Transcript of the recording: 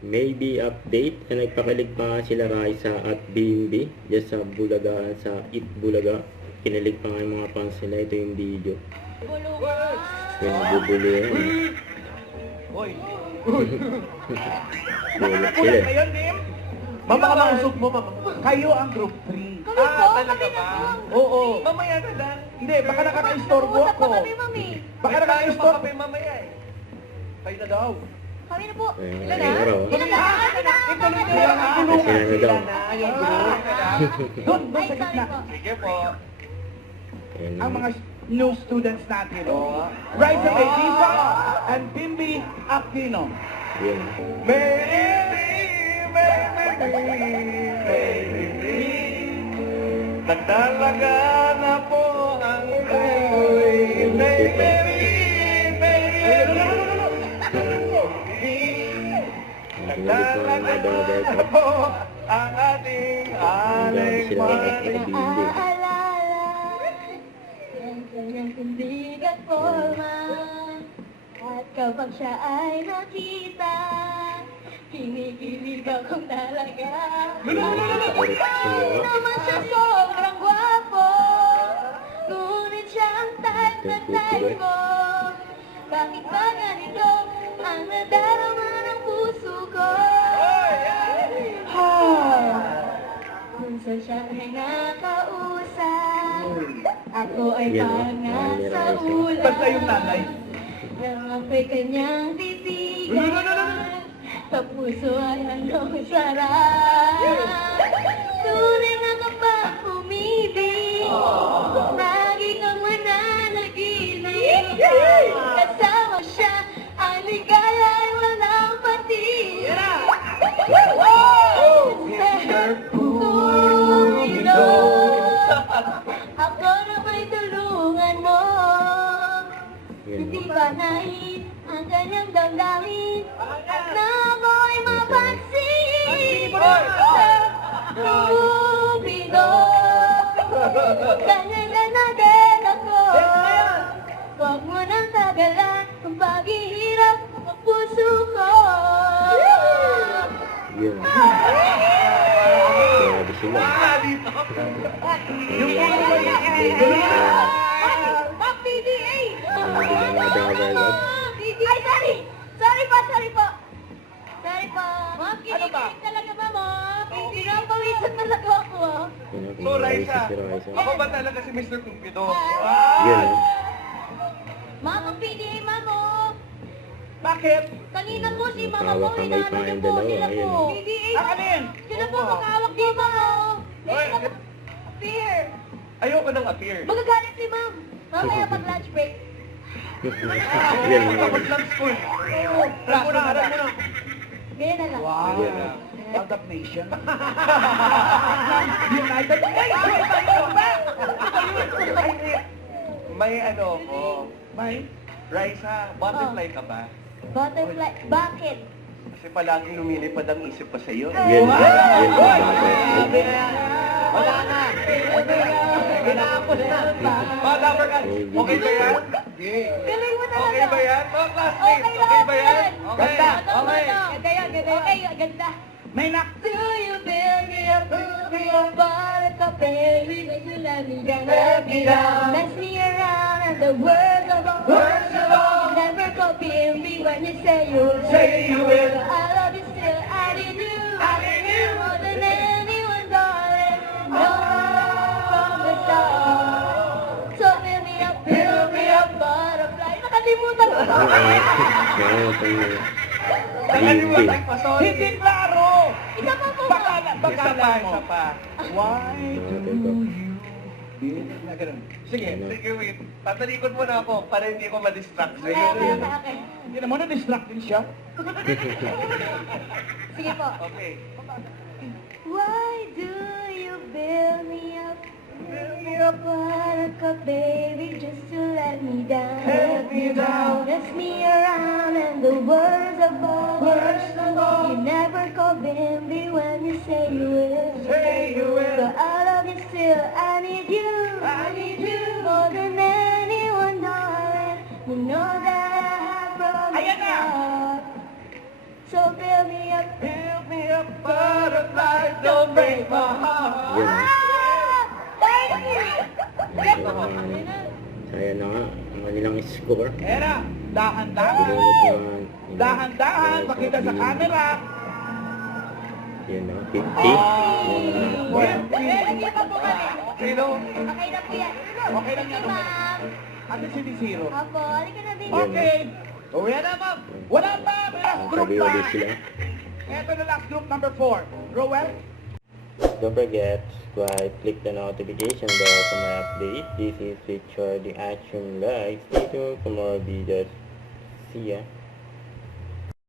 Maybe update na nagpakilig pa sila Raisa at BMB dyan sa Bulaga, sa Eat Bulaga. Kinilig pa nga yung mga fans nila. Ito yung video. Yung bubuli yan. Hoy! Bulot sila. Kayo, Nim? Mamakausok mo, kayo ang group 3. Talaga ba? Oo. Mamaya na lang. Hindi, baka nakaka-istorbo ako. Baka nakaka-istorbo. Kami mamaya eh. Kayo na daw. Kami na po. Ayun, Ilan ayun, na? araw. Ilan na? Ituloy nyo lang ang group. Sila na daw. Yung group. Doon Ay, sa sorry gitna. po. Sige po. Ayun. Ang mga new students natin. Raisa Medisa and Bimbi Aquino. Yun. Nagdalaga na po ang ako'y Nagdalaga na po ang ating aling Naaalala ang kanyang tindigan forma. At kapag siya ay nakita, kinikilig akong talaga. Hindi naman siya sobrang gwapo, ngunit siya ang type na type ko. Bakit ba ganito ang nadarama ng puso ko? Kung sa siya ay nakausap, ako ay pangasa ulan. Basta yung nanay. Nang ako'y kanyang titigan, sa puso ay anong sarap. Tunay na kapag umibig, lagi kang mananaginip. Kasama siya, ang ligaya ay walang patira. Mr. Pulido, ako na may tulungan mo. Hindi ba nais ang kanyang damdamin at na ako'y mapansin? Cupido, kanya na natin ako. Huwag mo nang tagalan ang paghihirap ng puso ko. Yun. Grabe sila. Top PDA! Hindi na nadawal agad. Ay, sorry! Sorry po, sorry po! Sorry po! Ma'am, kinikilig talaga ba, ma'am? Hindi na pawisan talaga ako, ah. Yun, So, Raisa, si Raisa. ako ba talaga si Mr. Cupido? Yun. Ma'am, ang PDA, ma'am, oh. Bakit? Kanina po si mama po, Magkawak kamay pa inaano niyo yung po, dalawa, sila po. ayun. PDA, Alin? sila po magkawak di ba, oh. Oy. Appear. Ayoko nang appear. Magagalit si ma'am. Mamaya pag lunch break. Yun. Tapos lang school. Alam mo na, alam mo na. Ganyan na lang. Wow. Yeah. Proud of nation. United May ano ko. May? Raisa, butterfly ka ba? Butterfly, bakit? Kasi palaging lumilipad ang isip ko sa iyo. Yun. Yun. Wala na. Kinakapos na. Mga lover ka. Okay ba yan? Galing mo talaga. Okay ba yan? Mga classmates, okay ba yan? Okay. Ganda. Okay. Ganda yan, ganda yan. Okay, ganda. May nak... Do you build me up, buttercup, baby, make me let me down, let me down. Mess me around and the words of all, never copy me when you say you will. Say you will. I love you still, I need you, more than anyone, darling. No, from the start. So build me up, butterfly. Nakalimutan ko. Nakalimutan ko, sorry. Hindi klaro! Isa pa po, ma'am. Isa pa, isa pa. Why do you... Na ganun. Sige, sige, wait. Tatalikod mo na ako para hindi ko ma-distract Kaya sa'yo. kaya sa akin. Hindi naman na-distract din siya. Sige po. Okay. Why do you build me up? Build me up, buttercup, baby, just to let me down. Let me down. Mess me around and the words of all. You never call Bambi when you say you will. Say you will. But I love you still, I need you. More than anyone, darling. You know that I have from Ayan na. the start. So build Fill me up, butterflies, don't break my heart. Yun na. Thank you! So, ayan na nga. Ang kanilang score. Ayan na, dahan-dahan. Binunod na. Dahan-dahan, pakita sa camera. Yun na. 50. Yun na. Hindi pa po kami. Zero. Okay na po yan. Okay lang yan. Ma'am. Ate si zero. Opo, halika na din. Okay. Uwi na, ma'am. Wala pa, may last group pa. Sabi sila. Ito na last group number 4. Roel? Don't forget to subscribe, click the notification bell for my update. This is Richard the Action Live. Stay tuned for more videos. See ya.